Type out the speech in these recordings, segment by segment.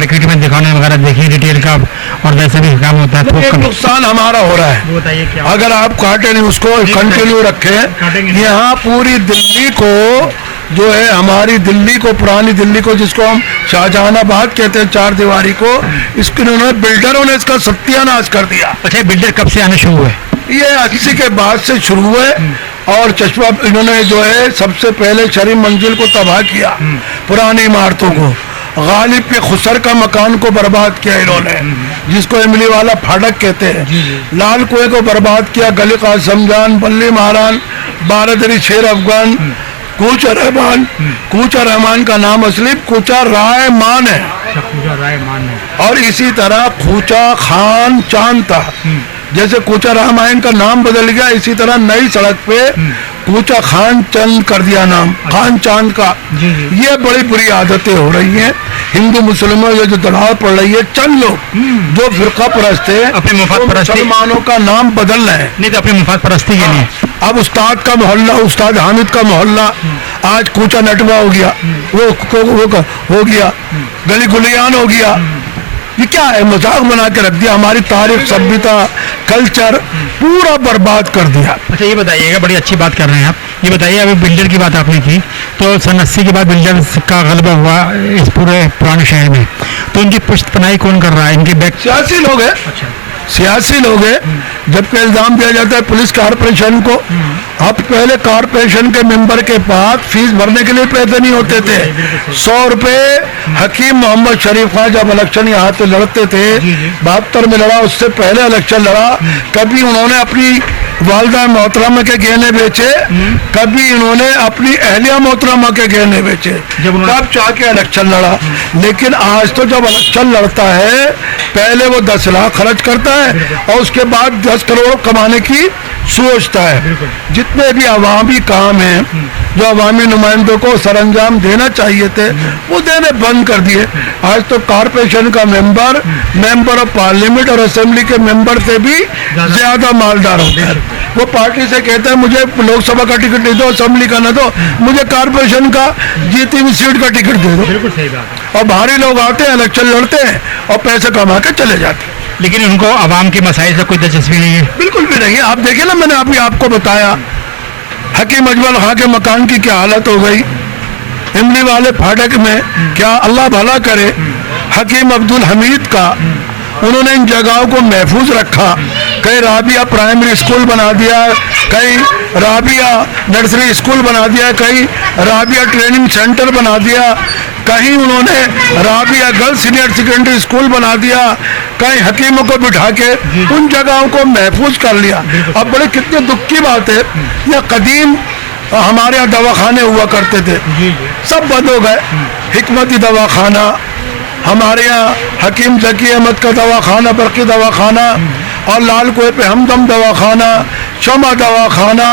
Market में दुकानें वगैरह देखी रिटेल का, और वैसे भी काम होता है। एक नुकसान हमारा हो रहा है, बताइए क्या? अगर आप काटे नहीं उसको कंटिन्यू रखें, यहाँ पूरी दिल्ली को जो है, हमारी दिल्ली को, पुरानी दिल्ली को, जिसको हम शाहजहानाबाद कहते हैं, चार दीवारी को, इसके उन्होंने बिल्डरों ने इसका सत्यानाश कर दिया। अच्छा, बिल्डर कब से आने शुरू हुए? ये 80 के बाद से शुरू हुए, और चश्मा इन्होंने जो है सबसे पहले शरीफ मंजिल को तबाह किया, पुरानी इमारतों को, गालिब के खुसर का मकान को बर्बाद किया इन्होंने, जिसको इमली वाला फाटक कहते हैं, लाल कुएं को बर्बाद किया, गली कासिम जान, बल्ली महारान, बारादरी शेर अफगान, कूचा रहमान। कूचा रहमान का नाम असली कूचा रायमान है, और इसी तरह कूचा खान चांद था। जैसे कूचा रहमान का नाम बदल गया, इसी तरह नई सड़क पे कूचा खान चंद कर दिया नाम, खान चांद का। ये बड़ी बुरी आदतें हो रही हैं हिंदू मुसलमानों, ये जो दरार पड़ रही है, चंद लोग जो फिरका परस्त है, अपने मुफाद परस्ती, मुसलमानों का नाम बदल रहे हैं, नहीं तो अपने मुफाद परस्ती के लिए। अब उस्ताद का मोहल्ला, उस्ताद हामिद का मोहल्ला आज कूचा नटवा हो गया, वो हो गया, गली गुलियान हो गया। ये क्या है, मजाक बना के रख दिया, हमारी तारीख, सभ्यता, कल्चर पूरा बर्बाद कर दिया। अच्छा, ये बताइएगा, बड़ी अच्छी बात कर रहे हैं आप, ये बताइए, अभी बिल्डर की बात आपने की, तो सन 80 के बाद बिल्डर का गलबा हुआ इस पूरे पुराने शहर में, तो उनकी पुश्तपनाही कौन कर रहा है? इनके बैक सियासी लोग हैं। अच्छा, सियासी लोग हैं। जबकि इल्जाम दिया जाता है पुलिस कारपोरेशन को, अब पहले कारपोरेशन के मेंबर के पास फीस भरने के लिए पैसे नहीं होते थे, 100 रुपए। हकीम मोहम्मद शरीफ खान जब इलेक्शन यहाँ पे लड़ते थे, 72 में लड़ा, उससे पहले इलेक्शन लड़ा, कभी उन्होंने अपनी वालदा मोहतरमा के गहने बेचे, कभी इन्होंने अपनी अहलिया मोहतरमा के गहने बेचे, तब चाह के इलेक्शन लड़ा। लेकिन आज तो जब इलेक्शन लड़ता है, पहले वो 10 लाख खर्च करता है और उसके बाद 10 करोड़ कमाने की सोचता है। जितने भी अवामी काम हैं जो अवामी नुमाइंदों को सरंजाम देना चाहिए थे, वो देने बंद कर दिए। आज तो कारपोरेशन का मेंबर ऑफ पार्लियामेंट और असेंबली के मेंबर से भी ज्यादा मालदार होता है। वो पार्टी से कहता है मुझे लोकसभा का टिकट दे दो, असेंबली का ना दो, मुझे कारपोरेशन का जीती हुई सीट का टिकट दे दो। बिल्कुल सही बात। और बाहरी लोग आते हैं, इलेक्शन लड़ते हैं और पैसे कमा के चले जाते हैं, लेकिन उनको आवाम के मसाइल से कोई दिलचस्पी नहीं है। बिल्कुल भी नहीं है। आप देखिए ना, मैंने अभी आपको बताया हकीम अजमल खां के मकान की क्या हालत हो गई, इमली वाले फाटक में, क्या अल्लाह भला करे, हकीम अब्दुल हमीद का, उन्होंने इन जगहों को महफूज रखा। कहीं राबिया प्राइमरी स्कूल बना दिया, कहीं राबिया नर्सरी स्कूल बना दिया, कहीं राबिया ट्रेनिंग सेंटर बना दिया, कहीं उन्होंने Rabia girls senior secondary school बना दिया, कहीं हकीमों को बिठा के उन जगहों को महफूज कर लिया। अब बड़े कितने दुख की बात है, ये कदीम हमारे यहाँ दवाखाने हुआ करते थे, सब बंद हो गए। हिकमती दवाखाना, हमारे यहाँ हकीम जकी अहमद का दवाखाना, बरकी दवाखाना, और लाल कुएं पे हमदम दवाखाना, शमा दवाखाना,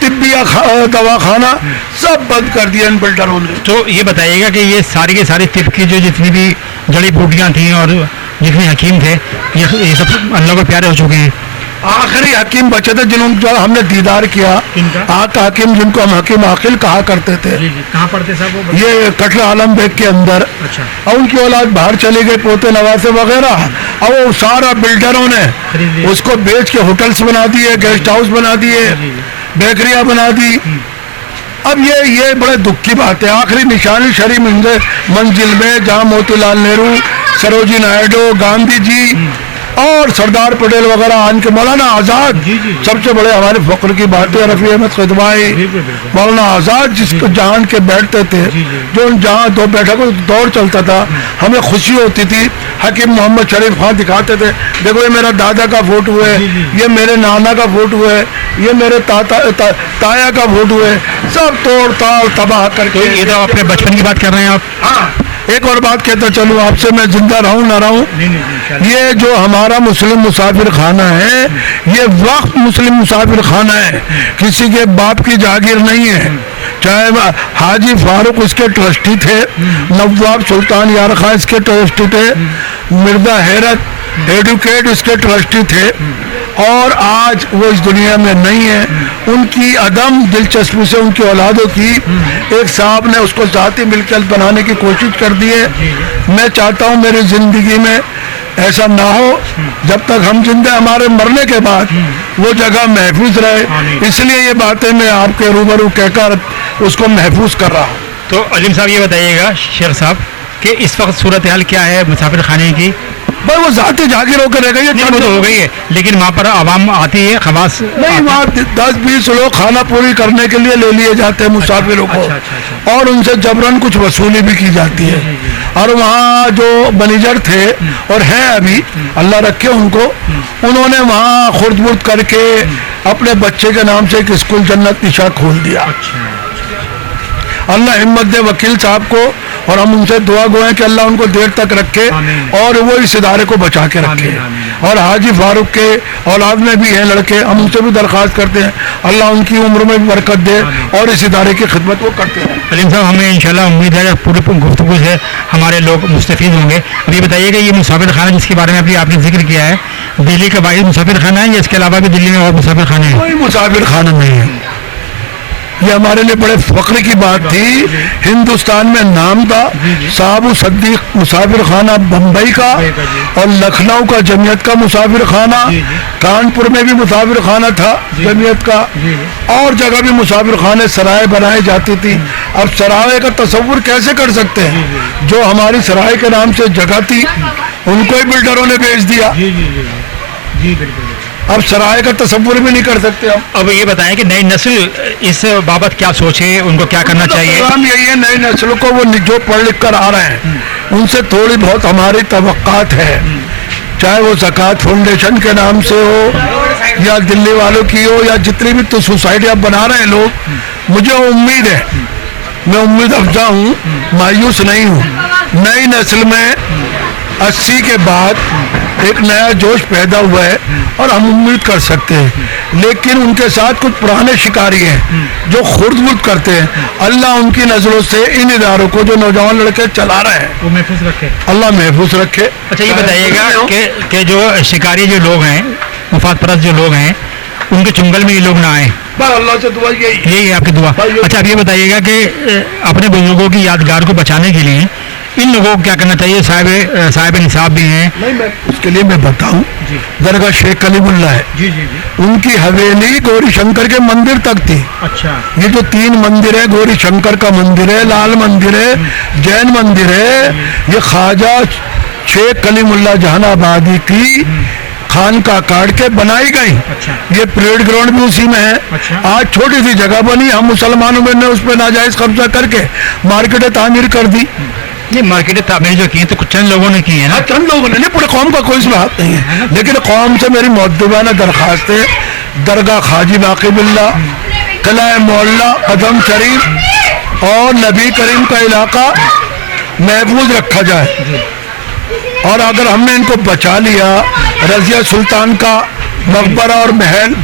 तिब्बिया दवाखाना, सब बंद कर दिया इन बिल्डरों ने। तो ये बताइएगा कि ये सारी के सारी तिब की जो जितनी भी जड़ी बूटियाँ थी और जितने हकीम थे, ये सब अल्लाह को प्यारे हो चुके हैं। आखिरी हकीम बचे थे जिन्होंने हमने दीदार किया, आका हकीम, जिनको हम हकीम आखिल कहा करते थे। कहाँ पढ़ते साहब वो? ये कटरा आलम बेग के अंदर। अच्छा। और उनकी औलाद बाहर चली गई, पोते नवासे वगैरह, और वो सारा बिल्डरों ने उसको बेच के होटल्स बना दिए, गेस्ट हाउस बना दिए, बेकरियां बना दी। अब ये बड़े दुख की बात है। आखिरी निशानी शरीफ मंजिल में, जहाँ मोतीलाल नेहरू, सरोजी नायडू, गांधी जी और सरदार पटेल वगैरह, आन के मौलाना आज़ाद, सबसे बड़े हमारे फख्र की बात है, रफ़ी अहमद क़िदवाई, मौलाना आज़ाद जिसको जान के बैठते थे, जो जहाँ दो बैठकों दौर चलता था, हमें खुशी होती थी। हकीम मोहम्मद शरीफ खान दिखाते थे, देखो ये मेरा दादा का फोटो है, ये मेरे नाना का फोटो है, ये मेरे ताया का फोटो है, सब तोड़ ताड़ तबाह करके। ये तो अपने बचपन की बात कर रहे हैं आप। हाँ, एक और बात कहता चलूँ आपसे, मैं जिंदा रहूं ना रहूं, ये जो हमारा मुस्लिम मुसाफिर खाना है, ये वक्त मुस्लिम मुसाफिर खाना है, किसी के बाप की जागीर नहीं है। चाहे हाजी फारूक इसके ट्रस्टी थे, नवाब सुल्तान यार खां इसके ट्रस्टी थे, मिर्जा हैरत एडुकेट इसके ट्रस्टी थे, اور آج وہ اس دنیا میں نہیں ہے. ان کی عدم دلچسپی سے ان کی اولادوں کی ایک صاحب نے اس کو ذاتی ملکیت بنانے کی کوشش کر دی ہے. میں چاہتا ہوں میری زندگی میں ایسا نہ ہو. جب تک ہم زندہ ہمارے مرنے کے بعد وہ جگہ محفوظ رہے. اس لیے یہ باتیں میں آپ کے روبرو کہہ کر اس کو محفوظ کر رہا ہوں. تو عظیم صاحب یہ بتائیے گا شیخ صاحب کہ اس وقت صورتحال کیا ہے مسافر خانے کی؟ بھائی وہ ذاتی جاگیر ہو کر رہ گئی. نہیں وہ تو ہو گئی ہے لیکن وہاں پر عوام آتی ہے، خواص نہیں، وہاں 10-20 لوگ کھانا پوری کرنے کے لیے لے لیے جاتے ہیں مسافروں کو، اور ان سے جبراً کچھ وصولی بھی کی جاتی ہے. اور وہاں جو مینیجر تھے اور ہیں ابھی اللہ رکھے ان کو، انہوں نے وہاں خرد برد کر کے اپنے بچے کے نام سے ایک اسکول جنت نشا کھول دیا. اللہ ہمت دے وکیل صاحب کو، اور ہم ان سے دعا گو ہیں کہ اللہ ان کو دیر تک رکھے اور وہ اس ادارے کو بچا کے رکھے. اور حاجی فاروق کے اولاد میں بھی ہیں لڑکے، ہم ان سے بھی درخواست کرتے ہیں اللہ ان کی عمر میں برکت دے اور اس ادارے کی خدمت وہ کرتے ہیں. علیم صاحب ہمیں انشاءاللہ امید ہے پورے گفتگو سے ہمارے لوگ مستفید ہوں گے. اب یہ بتائیے کہ یہ مسافر خانہ جس کے بارے میں آپ نے ذکر کیا ہے، دہلی کا واحد مسافر خانہ ہے یا اس کے علاوہ بھی دلی میں اور مسافر خانے ہیں؟ کوئی مسافر خانہ نہیں ہے. یہ ہمارے لیے بڑے فخر کی بات تھی. ہندوستان میں نام تھا صاحب صدیق مسافر خانہ بمبئی کا، اور لکھنؤ کا جمعیت کا مسافر خانہ، کانپور میں بھی مسافر خانہ تھا جمعیت کا، اور جگہ بھی مسافر خانے سرائے بنائے جاتی تھی. اب سرائے کا تصور کیسے کر سکتے ہیں؟ جو ہماری سرائے کے نام سے جگہ تھی ان کو ہی بلڈروں نے بیچ دیا. اب سرائے کا تصور بھی نہیں کر سکتے ہم. اب یہ بتائیں کہ نئی نسل اس بابت کیا سوچے، ان کو کیا کرنا چاہیے؟ پروگرام یہی ہے نئی نسل کو، وہ جو پڑھ لکھ کر آ رہے ہیں ان سے تھوڑی بہت ہماری توقعات ہے، چاہے وہ زکوٰۃ فاؤنڈیشن کے نام سے ہو یا دلی والوں کی ہو یا جتنی بھی تو سوسائٹی اب بنا رہے ہیں لوگ. مجھے امید ہے، میں امید افزا ہوں، مایوس نہیں ہوں. نئی نسل میں 80 کے بعد ایک نیا جوش پیدا ہوا ہے اور ہم امید کر سکتے ہیں. لیکن ان کے ساتھ کچھ پرانے شکاری ہیں جو خرد برد کرتے ہیں. اللہ ان کی نظروں سے ان اداروں کو جو نوجوان لڑکے چلا رہے ہیں وہ محفوظ رکھے، اللہ محفوظ رکھے. اچھا یہ بتائیے گا کہ جو شکاری جو لوگ ہیں، مفاد پرست جو لوگ ہیں، ان کے چنگل میں یہ لوگ نہ آئیں. اللہ سے دعا یہی ہے آپ کی دعا. اچھا اب یہ بتائیے گا کہ اپنے بزرگوں کی یادگار کو بچانے کے لیے ان لوگوں کو کیا کرنا چاہیے؟ صاحب نصاب بھی ہیں. نہیں، میں اس کے لیے میں بتاؤں، درگاہ شیخ کلیم اللہ ہے، ان کی حویلی گوری شنکر کے مندر تک تھی. اچھا یہ جو 3 مندر ہے، گوری شنکر کا مندر ہے، لال مندر ہے، جین مندر ہے، یہ خواجہ شیخ کلیم اللہ جہان آبادی کی خان کا کاٹ کے بنائی گئی. یہ پریڈ گراؤنڈ بھی اسی میں ہے. آج چھوٹی سی جگہ بنی، ہم مسلمانوں میں نے اس پہ ناجائز قبضہ کر کے مارکیٹ تعمیر کر دی. یہ مارکیٹ تعمیر جو کی ہیں تو کچھ چند لوگوں نے کی ہے نا؟ چند لوگوں نے نہیں، پورے قوم کا کوئی اس میں حق نہیں ہے. لیکن قوم سے میری مؤدبانہ درخواست ہے، درگاہ خواجہ باقی باللہ، قلعہ معلیٰ، قدم شریف اور نبی کریم کا علاقہ محفوظ رکھا جائے. اور اگر ہم نے ان کو بچا لیا، رضیہ سلطان کا مقبرہ اور محل،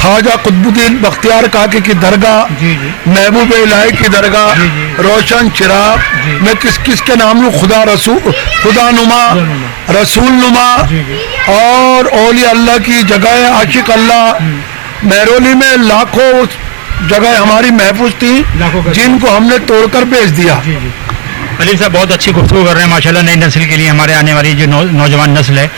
خواجہ قطب الدین بختیار کاکی کی درگاہ، محبوب الہی کی درگاہ، روشن چراغ، میں کس کس کے نام لوں، خدا نما، رسول نما، اور اولیاء اللہ کی جگہ، عاشق اللہ. مہرولی میں لاکھوں جگہ ہماری محفوظ تھی جن کو ہم نے توڑ کر بیچ دیا. علیم صاحب بہت اچھی گفتگو کر رہے ہیں ماشاءاللہ. نئی نسل کے لیے ہمارے آنے والی جو نوجوان نسل ہے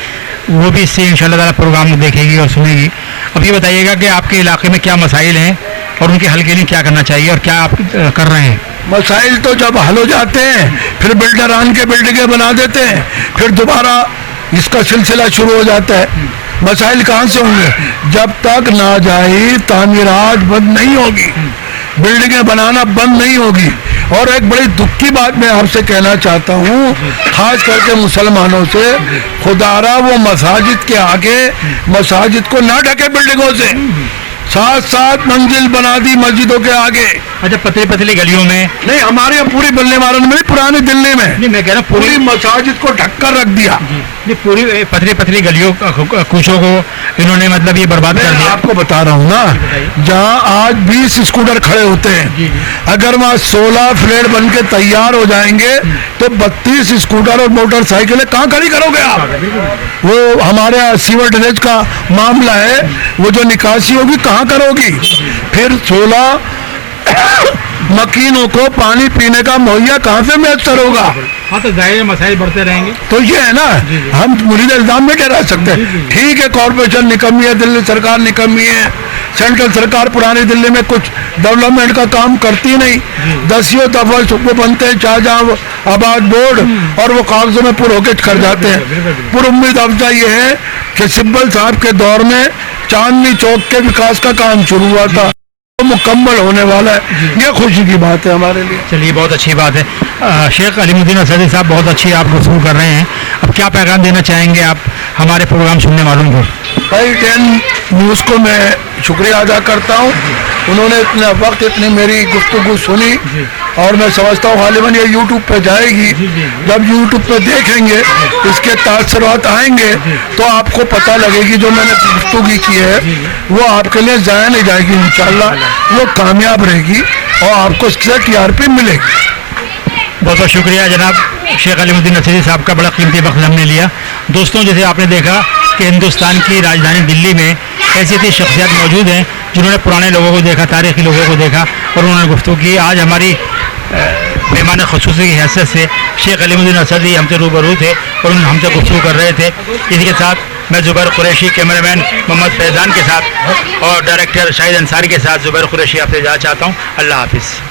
وہ بھی اس سے انشاءاللہ تعالیٰ پروگرام دیکھے گی اور سنے گی. اب یہ بتائیے گا کہ آپ کے علاقے میں کیا مسائل ہیں اور ان کے حل کے لیے کیا کرنا چاہیے اور کیا آپ کر رہے ہیں؟ مسائل تو جب حل ہو جاتے ہیں پھر بلڈر آن کے بلڈنگیں بنا دیتے ہیں، پھر دوبارہ اس کا سلسلہ شروع ہو جاتا ہے. مسائل کہاں سے ہوں گے جب تک ناجائز تعمیرات بند نہیں ہوگی، بلڈنگیں بنانا بند نہیں ہوگی. اور ایک بڑی دکھ کی بات میں آپ سے کہنا چاہتا ہوں، خاص کر کے مسلمانوں سے، خدارا وہ مساجد کے آگے مساجد کو نہ ڈھکے بلڈنگوں سے. 7 منزل بنا دی مسجدوں کے آگے. अच्छा, पतली पतली गलियों में नहीं, हमारे यहाँ पूरी बल्ले मारन में, पुरानी दिल्ली में नहीं, मैं कह रहा हूँ पूरी मसाजिद को ढककर रख दिया। नहीं, पूरी पतली पतली गलियों कूचों को इन्होंने मतलब ये बर्बाद कर मैं दिया। आपको बता रहा हूँ ना, जहाँ आज 20 स्कूटर खड़े होते हैं, अगर वहाँ 16 फ्लैट बन के तैयार हो जाएंगे तो 32 स्कूटर और मोटरसाइकिलें कहाँ खड़ी करोगे आप? वो हमारे यहाँ सीवर ड्रेनेज का मामला है, वो जो निकासी होगी कहाँ करोगी? फिर 16 मकीनों को पानी पीने का मुहैया कहाँ से मैसर होगा? हाँ, तो जाहिर मसाइल बढ़ते रहेंगे। तो ये है ना, हम मुरीद इल्जाम में क्या रह सकते हैं? ठीक है, कॉर्पोरेशन निकम्मी है, दिल्ली सरकार निकम्मी है, सेंट्रल सरकार पुरानी दिल्ली में कुछ डेवलपमेंट का काम करती नहीं, 10 दफा सुबह बनते हैं शाहजहां आबाद बोर्ड और वो कागजों में पुरोहित कर जाते हैं। पर उम्मीद अफजा ये है कि सिब्बल साहब के दौर में चांदनी चौक के विकास का काम शुरू हुआ था, वो मुकम्मल होने वाला है, ये खुशी की बात है हमारे लिए। चलिए, बहुत अच्छी बात है। शेख अलीमुद्दीन असदी साहब, बहुत अच्छी आप गुफ्तगू कर रहे हैं। अब क्या पैगाम देना चाहेंगे आप हमारे प्रोग्राम सुनने वालों को? भाई 10 न्यूज़ को मैं शुक्रिया अदा करता हूँ, उन्होंने इतना वक्त इतनी मेरी गुफ्तगू सुनी और मैं समझता हूँ गालिबन ये यूट्यूब पे जाएगी, जब यूट्यूब पे देखेंगे इसके तासरात आएंगे तो आपको पता लगेगी जो मैंने गुफ्तगू की है वो आपके लिए ज़ाया नहीं जाएगी, इंशाल्लाह वो कामयाब रहेगी और आपको इससे TRP मिलेगी। बहुत बहुत शुक्रिया जनाब शेख अलीमुद्दीन असदी साहब का, बड़ा कीमती वक्त हमने लिया। दोस्तों, जैसे आपने देखा कि हिंदुस्तान की राजधानी दिल्ली में ऐसी ऐसी शख्सियत मौजूद हैं जिन्होंने पुराने लोगों को देखा, तारीखी लोगों को देखा और उन्होंने गुफ्तगू की। आज हमारी मेहमान ख़ुसूसी की हैसियत से शेख अलीमुद्दीन असदी हमसे रूबरू थे और हमसे गुफ्तगू कर रहे थे। इसी के साथ मैं ज़ुबैर कुरैशी, कैमरामैन मोहम्मद फैज़ान के साथ और डायरेक्टर शाहिद अंसारी के साथ ज़ुबैर कुरैशी आपसे इजाज़त चाहता हूँ। अल्लाह हाफिज़।